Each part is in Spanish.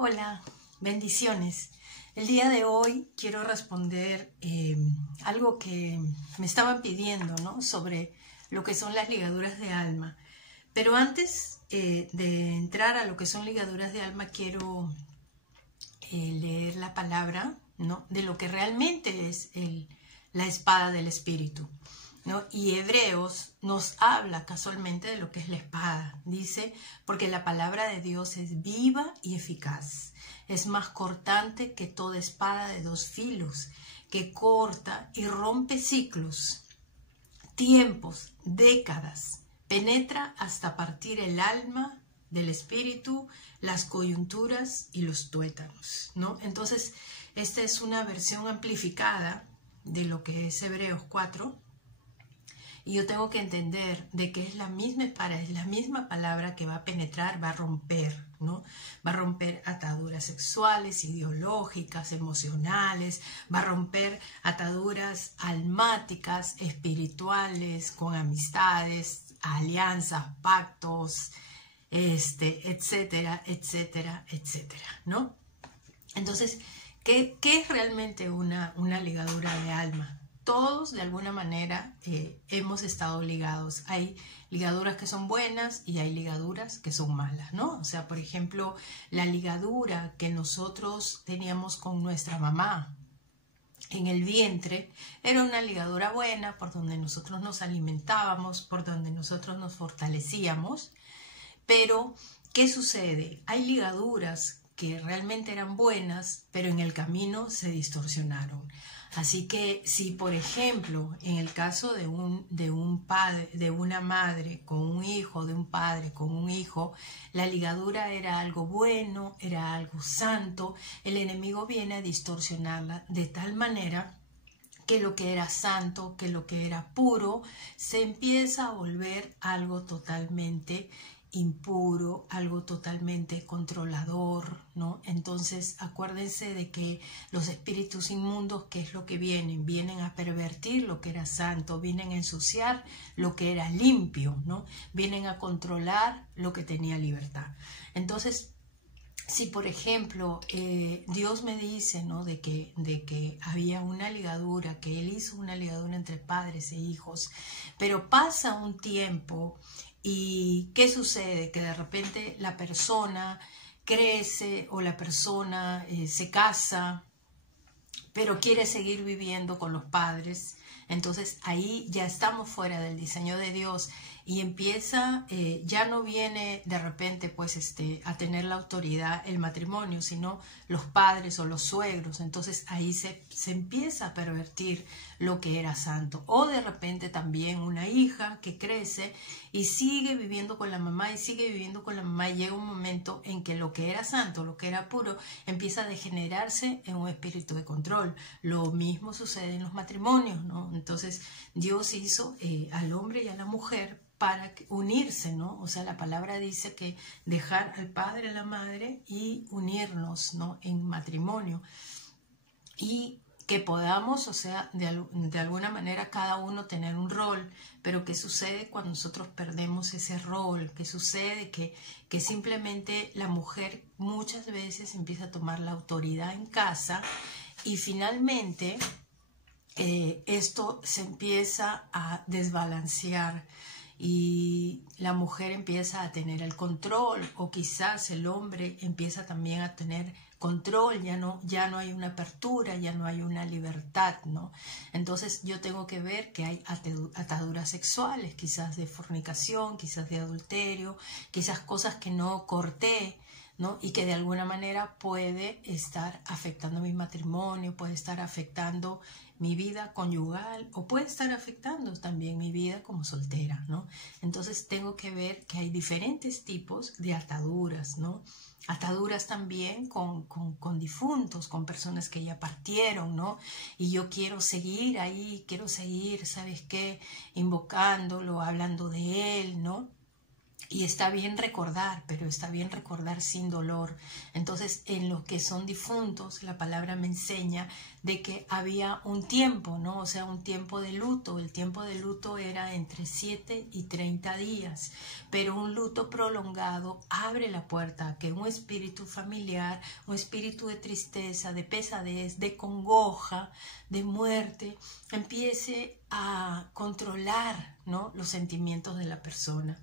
Hola, bendiciones. El día de hoy quiero responder algo que me estaban pidiendo, ¿no? Sobre lo que son las ligaduras de alma. Pero antes de entrar a lo que son ligaduras de alma, quiero leer la palabra, ¿no? De lo que realmente es la espada del Espíritu, ¿no? Y Hebreos nos habla casualmente de lo que es la espada. Dice, porque la palabra de Dios es viva y eficaz. Es más cortante que toda espada de dos filos, que corta y rompe ciclos, tiempos, décadas. Penetra hasta partir el alma del espíritu, las coyunturas y los tuétanos, ¿no? Entonces, esta es una versión amplificada de lo que es Hebreos 4. Y yo tengo que entender de que es la misma espada, es la misma palabra que va a penetrar, va a romper, ¿no? Va a romper ataduras sexuales, ideológicas, emocionales, va a romper ataduras almáticas, espirituales, con amistades, alianzas, pactos, etcétera, etcétera, etcétera, ¿no? Entonces, ¿qué es realmente una ligadura de alma? Todos de alguna manera hemos estado ligados. Hay ligaduras que son buenas y hay ligaduras que son malas, ¿no? O sea, por ejemplo, la ligadura que nosotros teníamos con nuestra mamá en el vientre era una ligadura buena por donde nosotros nos alimentábamos, por donde nosotros nos fortalecíamos. Pero, ¿qué sucede? Hay ligaduras que realmente eran buenas, pero en el camino se distorsionaron. Así que si, por ejemplo, en el caso de un padre, de una madre con un hijo, de un padre con un hijo, la ligadura era algo bueno, era algo santo, el enemigo viene a distorsionarla de tal manera que lo que era santo, que lo que era puro, se empieza a volver algo totalmente impuro, algo totalmente controlador, ¿no? Entonces, acuérdense de que los espíritus inmundos, ¿qué es lo que vienen? Vienen a pervertir lo que era santo, vienen a ensuciar lo que era limpio, ¿no? Vienen a controlar lo que tenía libertad. Entonces, si por ejemplo Dios me dice, ¿no? de que había una ligadura, que Él hizo una ligadura entre padres e hijos, pero pasa un tiempo y ¿qué sucede? Que de repente la persona crece o la persona se casa, pero quiere seguir viviendo con los padres. Entonces ahí ya estamos fuera del diseño de Dios y empieza, ya no viene de repente pues a tener la autoridad el matrimonio, sino los padres o los suegros. Entonces ahí se empieza a pervertir lo que era santo. O de repente también una hija que crece y sigue viviendo con la mamá y sigue viviendo con la mamá, y llega un momento en que lo que era santo, lo que era puro, empieza a degenerarse en un espíritu de control. Lo mismo sucede en los matrimonios, ¿no? Entonces Dios hizo al hombre y a la mujer para unirse, ¿no? O sea, la palabra dice que dejar al padre, a la madre y unirnos, ¿no? En matrimonio. Y que podamos, o sea, de alguna manera cada uno tener un rol. Pero ¿qué sucede cuando nosotros perdemos ese rol? ¿Qué sucede? Que simplemente la mujer muchas veces empieza a tomar la autoridad en casa y finalmente esto se empieza a desbalancear y la mujer empieza a tener el control, o quizás el hombre empieza también a tener control, ya no hay una apertura, ya no hay una libertad, ¿no? Entonces yo tengo que ver que hay ataduras sexuales, quizás de fornicación, quizás de adulterio, quizás cosas que no corté, ¿no? Y que de alguna manera puede estar afectando mi matrimonio, puede estar afectando mi vida conyugal, o puede estar afectando también mi vida como soltera, ¿no? Entonces tengo que ver que hay diferentes tipos de ataduras, ¿no? Ataduras también con difuntos, con personas que ya partieron, ¿no? Y yo quiero seguir ahí, quiero seguir, ¿sabes qué? Invocándolo, hablando de él, ¿no? Y está bien recordar, pero está bien recordar sin dolor. Entonces, en los que son difuntos, la palabra me enseña de que había un tiempo, ¿no? O sea, un tiempo de luto. El tiempo de luto era entre 7 y 30 días. Pero un luto prolongado abre la puerta a que un espíritu familiar, un espíritu de tristeza, de pesadez, de congoja, de muerte, empiece a controlar, ¿no?, los sentimientos de la persona.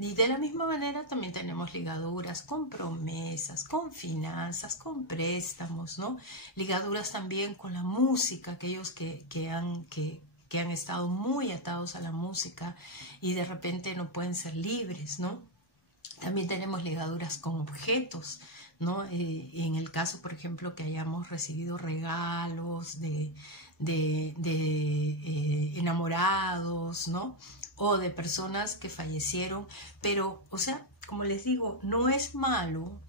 Y de la misma manera también tenemos ligaduras con promesas, con finanzas, con préstamos, ¿no? Ligaduras también con la música, aquellos que han estado muy atados a la música y de repente no pueden ser libres, ¿no? También tenemos ligaduras con objetos, ¿no? En el caso, por ejemplo, que hayamos recibido regalos de enamorados, ¿no? O de personas que fallecieron, pero, o sea, como les digo, no es malo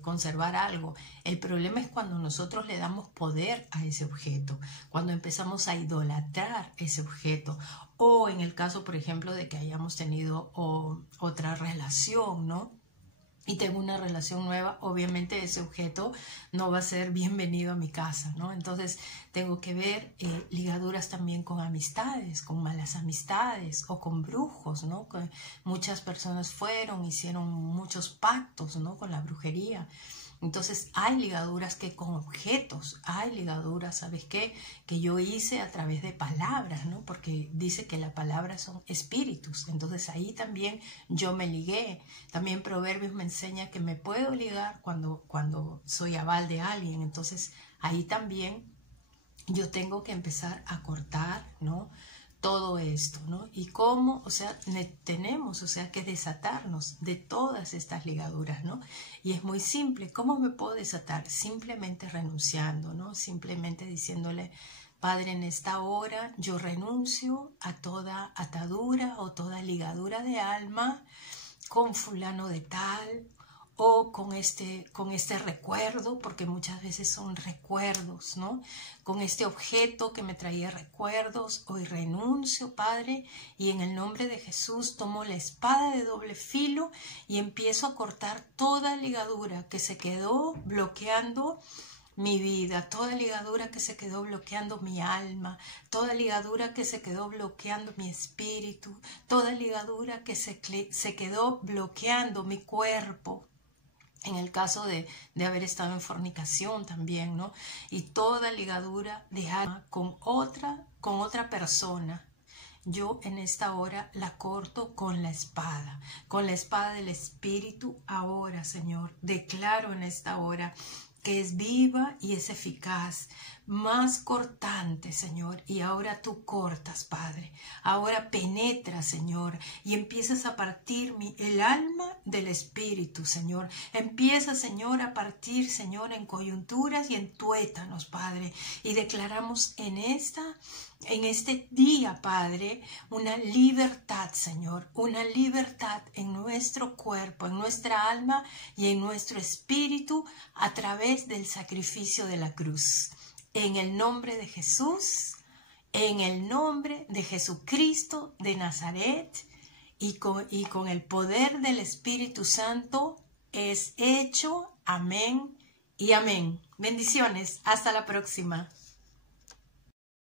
conservar algo. El problema es cuando nosotros le damos poder a ese objeto, cuando empezamos a idolatrar ese objeto, o en el caso, por ejemplo, de que hayamos tenido otra relación, ¿no? Y tengo una relación nueva, obviamente ese objeto no va a ser bienvenido a mi casa, ¿no? Entonces tengo que ver ligaduras también con amistades, con malas amistades o con brujos, ¿no? Que muchas personas hicieron muchos pactos, ¿no?, con la brujería. Entonces hay ligaduras que con objetos, hay ligaduras, ¿sabes qué?, que yo hice a través de palabras, ¿no? Porque dice que las palabras son espíritus. Entonces ahí también yo me ligué. También Proverbios me enseña que me puedo ligar cuando soy aval de alguien. Entonces ahí también yo tengo que empezar a cortar, ¿no?, todo esto, ¿no? Y cómo, o sea, tenemos, o sea, que desatarnos de todas estas ligaduras, ¿no? Y es muy simple. ¿Cómo me puedo desatar? Simplemente renunciando, ¿no? Simplemente diciéndole: Padre, en esta hora yo renuncio a toda atadura o toda ligadura de alma con fulano de tal, o con este recuerdo, porque muchas veces son recuerdos, ¿no? Con este objeto que me traía recuerdos, hoy renuncio, Padre, y en el nombre de Jesús tomo la espada de doble filo y empiezo a cortar toda ligadura que se quedó bloqueando mi vida, toda ligadura que se quedó bloqueando mi alma, toda ligadura que se quedó bloqueando mi espíritu, toda ligadura que se quedó bloqueando mi cuerpo, en el caso de haber estado en fornicación también, ¿no? Y toda ligadura de alma con otra persona, yo en esta hora la corto con la espada del Espíritu. Ahora, Señor, declaro en esta hora que es viva y es eficaz, más cortante, Señor. Y ahora tú cortas, Padre. Ahora penetra, Señor, y empiezas a partir el alma del espíritu, Señor. Empieza, Señor, a partir, Señor, en coyunturas y en tuétanos, Padre. Y declaramos en este día, Padre, una libertad, Señor, una libertad en nuestro cuerpo, en nuestra alma y en nuestro espíritu a través del sacrificio de la cruz. En el nombre de Jesús, en el nombre de Jesucristo de Nazaret y con el poder del Espíritu Santo es hecho. Amén y amén. Bendiciones. Hasta la próxima.